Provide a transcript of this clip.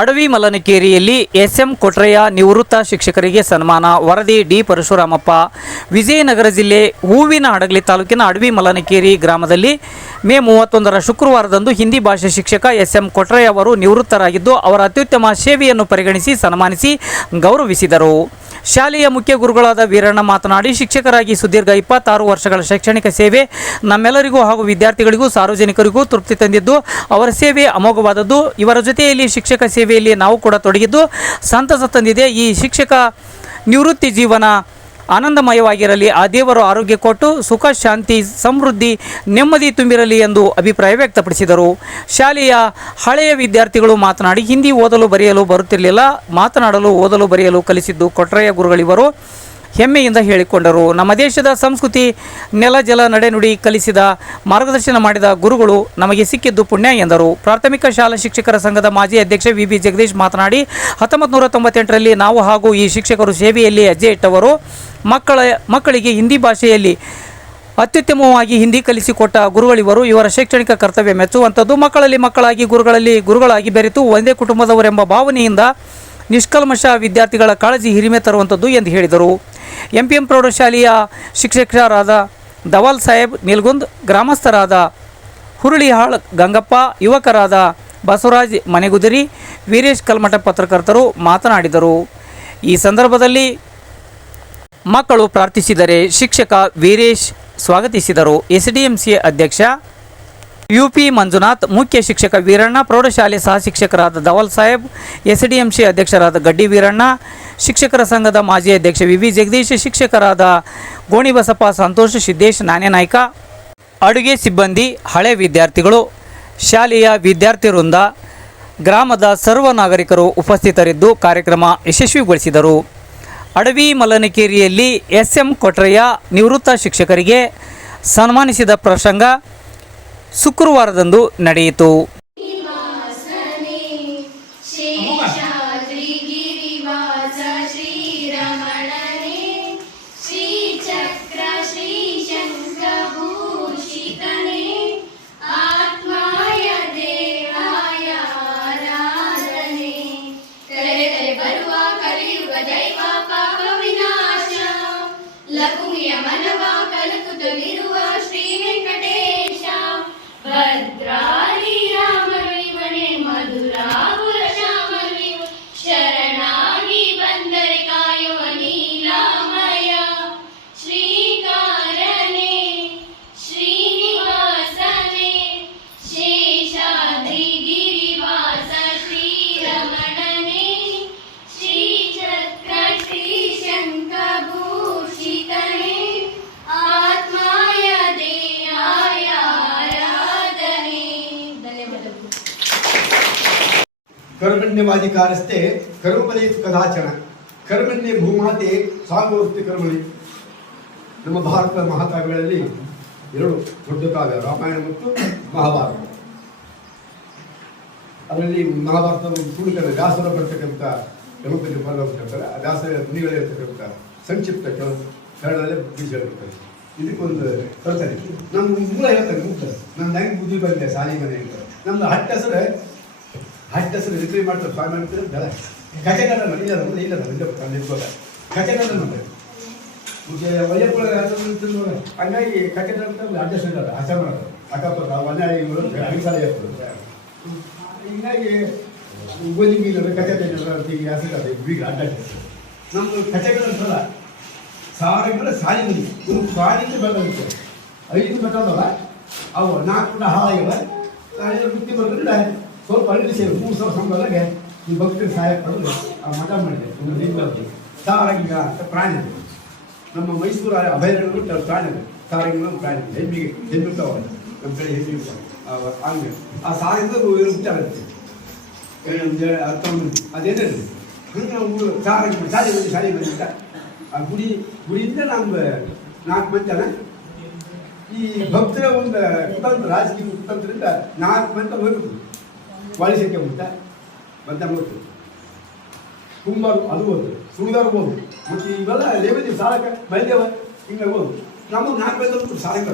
ಅಡವಿ ಮಲ್ಲನಕೇರಿಯಲ್ಲಿ S M ಕೊಟ್ರೆಯ ನಿವೃತ್ತ ಶಿಕ್ಷಕರಿಗೆ ಸನ್ಮಾನ. ವರದಿ ಡಿ ಪರಶುರಾಮಪ್ಪ. ವಿಜಯನಗರ ಜಿಲ್ಲೆ ಹೂವಿನ ಹಡಗಲಿ ತಾಲೂಕಿನ ಅಡವಿ ಮಲ್ಲನಕೇರಿ ಗ್ರಾಮದಲ್ಲಿ ಮೇ 31ರ ಶುಕ್ರವಾರದಂದು ಹಿಂದಿ ಭಾಷೆ ಶಿಕ್ಷಕ ಎಸ್ಎಂ ಕೊಟ್ರೆಯ ಅವರು ನಿವೃತ್ತರಾಗಿದ್ದು ಅವರ ಅತ್ಯುತ್ತಮ ಸೇವೆಯನ್ನು ಪರಿಗಣಿಸಿ ಸನ್ಮಾನಿಸಿ ಗೌರವಿಸಿದರು. ಶಾಲೆಯ ಮುಖ್ಯ ಗುರುಗಳಾದ ವೀರಣ್ಣ ಮಾತನಾಡಿ, ಶಿಕ್ಷಕರಾಗಿ ಸುದೀರ್ಘ 26 ವರ್ಷಗಳ ಶೈಕ್ಷಣಿಕ ಸೇವೆ ನಮ್ಮೆಲ್ಲರಿಗೂ ಹಾಗೂ ವಿದ್ಯಾರ್ಥಿಗಳಿಗೂ ಸಾರ್ವಜನಿಕರಿಗೂ ತೃಪ್ತಿ ತಂದಿದ್ದು ಅವರ ಸೇವೆ ಅಮೋಘವಾದದ್ದು. ಇವರ ಜೊತೆಯಲ್ಲಿ ಶಿಕ್ಷಕ ಸೇವೆಯಲ್ಲಿ ನಾವು ಕೂಡ ತೊಡಗಿದ್ದು ಸಂತಸ ತಂದಿದೆ. ಈ ಶಿಕ್ಷಕ ನಿವೃತ್ತಿ ಜೀವನ ಆನಂದಮಯವಾಗಿರಲಿ, ಆ ದೇವರು ಆರೋಗ್ಯ ಕೊಟ್ಟು ಸುಖ ಶಾಂತಿ ಸಮೃದ್ಧಿ ನೆಮ್ಮದಿ ತುಂಬಿರಲಿ ಎಂದು ಅಭಿಪ್ರಾಯ ವ್ಯಕ್ತಪಡಿಸಿದರು. ಶಾಲೆಯ ಹಳೆಯ ವಿದ್ಯಾರ್ಥಿಗಳು ಮಾತನಾಡಿ, ಹಿಂದಿ ಓದಲು ಬರೆಯಲು ಬರುತ್ತಿರಲಿಲ್ಲ, ಮಾತನಾಡಲು ಓದಲು ಬರೆಯಲು ಕಲಿಸಿದ್ದು ಕೊಟ್ರೆಯ ಗುರುಗಳಿವರು ಹೆಮ್ಮೆಯಿಂದ ಹೇಳಿಕೊಂಡರು. ನಮ್ಮ ದೇಶದ ಸಂಸ್ಕೃತಿ ನೆಲ ಜಲ ನಡೆನುಡಿ ಕಲಿಸಿದ ಮಾರ್ಗದರ್ಶನ ಮಾಡಿದ ಗುರುಗಳು ನಮಗೆ ಸಿಕ್ಕಿದ್ದು ಪುಣ್ಯ ಎಂದರು. ಪ್ರಾಥಮಿಕ ಶಾಲಾ ಶಿಕ್ಷಕರ ಸಂಘದ ಮಾಜಿ ಅಧ್ಯಕ್ಷ ವಿ.ಬಿ. ಜಗದೀಶ್ ಮಾತನಾಡಿ, 1998ರಲ್ಲಿ ನಾವು ಹಾಗೂ ಈ ಶಿಕ್ಷಕರು ಸೇವೆಯಲ್ಲಿ ಹೆಜ್ಜೆ ಇಟ್ಟವರು. ಮಕ್ಕಳಿಗೆ ಹಿಂದಿ ಭಾಷೆಯಲ್ಲಿ ಅತ್ಯುತ್ತಮವಾಗಿ ಹಿಂದಿ ಕಲಿಸಿಕೊಟ್ಟ ಗುರುಗಳಿವರು. ಇವರ ಶೈಕ್ಷಣಿಕ ಕರ್ತವ್ಯ ಮೆಚ್ಚುವಂಥದ್ದು. ಮಕ್ಕಳಲ್ಲಿ ಮಕ್ಕಳಾಗಿ ಗುರುಗಳಲ್ಲಿ ಗುರುಗಳಾಗಿ ಬೆರೆತು ಒಂದೇ ಕುಟುಂಬದವರೆಂಬ ಭಾವನೆಯಿಂದ ನಿಷ್ಕಲ್ಮಶ ವಿದ್ಯಾರ್ಥಿಗಳ ಕಾಳಜಿ ಹಿರಿಮೆ ತರುವಂಥದ್ದು ಎಂದು ಹೇಳಿದರು. ಎಂಪಿಎಂ ಪ್ರೌಢಶಾಲೆಯ ಶಿಕ್ಷಕರಾದ ದವಾಲ್ ಸಾಹೇಬ್ ನಿಲ್ಗುಂದ್, ಗ್ರಾಮಸ್ಥರಾದ ಹುರುಳಿಹಾಳ್ ಗಂಗಪ್ಪ, ಯುವಕರಾದ ಬಸವರಾಜ್ ಮನೆಗುದಿರಿ, ವೀರೇಶ್ ಕಲ್ಮಠ ಪತ್ರಕರ್ತರು ಮಾತನಾಡಿದರು. ಈ ಸಂದರ್ಭದಲ್ಲಿ ಮಕ್ಕಳು ಪ್ರಾರ್ಥಿಸಿದರೆ ಶಿಕ್ಷಕ ವೀರೇಶ್ ಸ್ವಾಗತಿಸಿದರು. ಎಸ್ಡಿಎಂಸಿ ಅಧ್ಯಕ್ಷ ಯುಪಿ ಮಂಜುನಾಥ್, ಮುಖ್ಯ ಶಿಕ್ಷಕ ವೀರಣ್ಣ, ಪ್ರೌಢಶಾಲೆ ಸಹ ಶಿಕ್ಷಕರಾದ ದವಲ್ ಸಾಹೇಬ್, ಎಸ್ಡಿಎಂಸಿ ಅಧ್ಯಕ್ಷರಾದ ಗಡ್ಡಿ ವೀರಣ್ಣ, ಶಿಕ್ಷಕರ ಸಂಘದ ಮಾಜಿ ಅಧ್ಯಕ್ಷ ವಿ.ಬಿ. ಜಗದೀಶ್, ಶಿಕ್ಷಕರಾದ ಗೋಣಿಬಸಪ್ಪ, ಸಂತೋಷ್, ಸಿದ್ದೇಶ್, ನಾಣ್ಯನಾಯ್ಕ, ಅಡುಗೆ ಸಿಬ್ಬಂದಿ, ಹಳೆ ವಿದ್ಯಾರ್ಥಿಗಳು, ಶಾಲೆಯ ವಿದ್ಯಾರ್ಥಿ ವೃಂದ, ಗ್ರಾಮದ ಸರ್ವ ನಾಗರಿಕರು ಉಪಸ್ಥಿತರಿದ್ದು ಕಾರ್ಯಕ್ರಮ ಯಶಸ್ವಿಗೊಳಿಸಿದರು. ಅಡವಿ ಮಲ್ಲನಕೇರಿಯಲ್ಲಿ ಎಸ್ಎಂ ಕೊಟ್ರೆಯ ನಿವೃತ್ತ ಶಿಕ್ಷಕರಿಗೆ ಸನ್ಮಾನಿಸಿದ ಪ್ರಸಂಗ ಶುಕ್ರವಾರದಂದು ನಡೆಯಿತು. ಲಘುಮಿಯ ಮನವ ಕಲಕುತ್ತಲಿರುವ ಶ್ರೀ ವೆಂಕಟೇಶ ಭದ್ರಾರಿ ರಾಮರಿವಣೆ ಮಧುರಾಪುರ ಶ್ಯಾಮರಿ ಶರಣಾಗಿ ಬಂದರೆ ಕಾಯುವ ನೀಲಾಮಯ ಶ್ರೀಕಾರನೆ ಶ್ರೀನಿವಾಸನೆ ಶೇಷಾದ್ರಿ ಗಿರಿವಾಸ ಶ್ರೀರಮಣನೆ ಶ್ರೀಚಕ್ರ ಶ್ರೀಶಂಕ ಭೂಷಿತನೆ ಆತ್ಮಾಯ ದೇಯಾಯ ಆರಾಧನೆ. ಧನ್ಯವಾದಗಳು. ಕರ್ಮಣ್ಯವಾಧಿಕಾರಸ್ಥೆ ಕರ್ಮಫಲೇತು ಕದಾಚನ ಕರ್ಮಣ್ಯ ಭೂಮಾತೆ ಸಾಗೋಸ್ತಿ ಕರ್ಮಣಿ. ನಮ್ಮ ಭಾರತದ ಮಹಾಕಾವ್ಯಗಳಲ್ಲಿ ಎರಡು ದೊಡ್ಡ ಕಾವ್ಯ, ರಾಮಾಯಣ ಮತ್ತು ಮಹಾಭಾರತ. ಅದರಲ್ಲಿ ಮಹಾಭಾರತದ ಪೂರ್ಣಿಕರ ವ್ಯಾಸರ ಬರ್ತಕ್ಕಂಥ ಕೆಲವು ಬರಬೇಕಾದ್ರೆ ಆ ವ್ಯಾಸರ ಮುನಿಗಳಿರ್ತಕ್ಕಂಥ ಸಂಕ್ಷಿಪ್ತ ಕೆಲವು ಕನ್ನಡದಲ್ಲೇ ಬೀಜ ಹೇಳ್ತಾರೆ. ಇದಕ್ಕೊಂದು ತರ್ತಾರೆ. ನಮ್ಮ ಮೂಲ ಹೇಳ್ತಾರೆ, ಮುಗ್ತಾರೆ ನಮ್ಮ ಹೆಂಗೆ ಬುದ್ಧಿ ಬಂದೆ ಸಾಲಿ ಮನೆ ಹೇಳ್ತಾರೆ. ನಮ್ದು ಹಟ್ಟ ಹೆಸರು ರಿಪೇರಿ ಮಾಡ್ತಾರೆ. ಸ್ವಾಮಿ ಮಾಡ್ತಾರೆ ಬೇಡ ಕಚೆಗಡ ಇಲ್ಲ ಕಚೆಗಡ ಮಾಡ್ತಾರೆ. ವೈಯಕ್ತಿಕ ಹಂಗಾಗಿ ಕಚೆಗಡ ಅಡ್ಜಸ್ಟ್ ಇದ್ದಾರೆ, ಆಚೆ ಮಾಡ್ತಾರೆ. ಅಕ್ಕಪಕ್ಕ ಮನೆಗಳು ಅಡಿಸಾಲ ಇರ್ತದೆ. ಹೀಗಾಗಿ ಗೋಧಿ ಮೀನು ಕಚೆ ಹಸಿರು ಬೀಗ ಅಡ್ಡ ನಮ್ಮದು ಕಚೆಗಳಂತಲ್ಲ ಸಾವಿರ ಸಾಲಿ ಮನೆ ಒಂದು ಸಾಲಿಗೆ ಬೇಕಾಗುತ್ತೆ. 5 ಬೇಕಾದಲ್ಲ ಅವು 4 ಕೂಡ ಹಾಳಾಗಿವೆ. ವೃತ್ತಿ ಬರ್ಕೊಂಡ್ರೆ ಸ್ವಲ್ಪ ಹಳ್ಳಿ ಸೇರಿ 3,000 ಸಂಬಳಗೆ ಈ ಭಕ್ತರಿಗೆ ಸಹಾಯ ಪಡೆದು ಆ ಮಠ ಮಾಡಿದೆ. ಒಂದು ರೀತಿಯಲ್ಲಿ ಸಾರಂಗ ಅಂತ ಪ್ರಾಣಿ ನಮ್ಮ ಮೈಸೂರು ಅಭಯಾರಣ್ಯ ಪ್ರಾಣಿ ಸಾರಂಗ ಪ್ರಾಣಿ ಹೆಮ್ಮಿರ್ತಾವ ನಮ್ಮ ಕಡೆ ಹೆಮ್ಮಿರ್ತಾವೆ. ಹಂಗೆ ಆ ಸಾರಿಂದ ಮುಟ್ಟಾಗುತ್ತೆ ಅದೇನಿಲ್ಲ ಹಂಗೆ ನಾವು ಶಾಲೆ ಬಂದಿದ್ದ ಆ ಗುಡಿಯಿಂದ ನಮ್ಗೆ 4 ಮಂದಿ ಈ ಭಕ್ತರ ಒಂದು ಕುತಂತ್ರ ರಾಜಕೀಯ ಕುತಂತ್ರದಿಂದ 4 ಮಂದಿ ಹೋಗ್ಬೇಕು. ವಾಳಿ ಸಂಖ್ಯೆ ಬಂತ ಹೋಗ್ತು ಕುಂಬಾರು ಅದು ಹೋದ್ರು, ಸುಳಿದಾರು ಹೋದ್ರು, ಮತ್ತು ಇವೆಲ್ಲ ಲೇವದಿ ಸಾಲಕ್ಕೆ ಬೈದೇವ ಹಿಂಗೆ ಹೋದ್ರು. ನಮ್ಮ 4 ಮಂದಿ ಸಾಲಕ್ಕೆ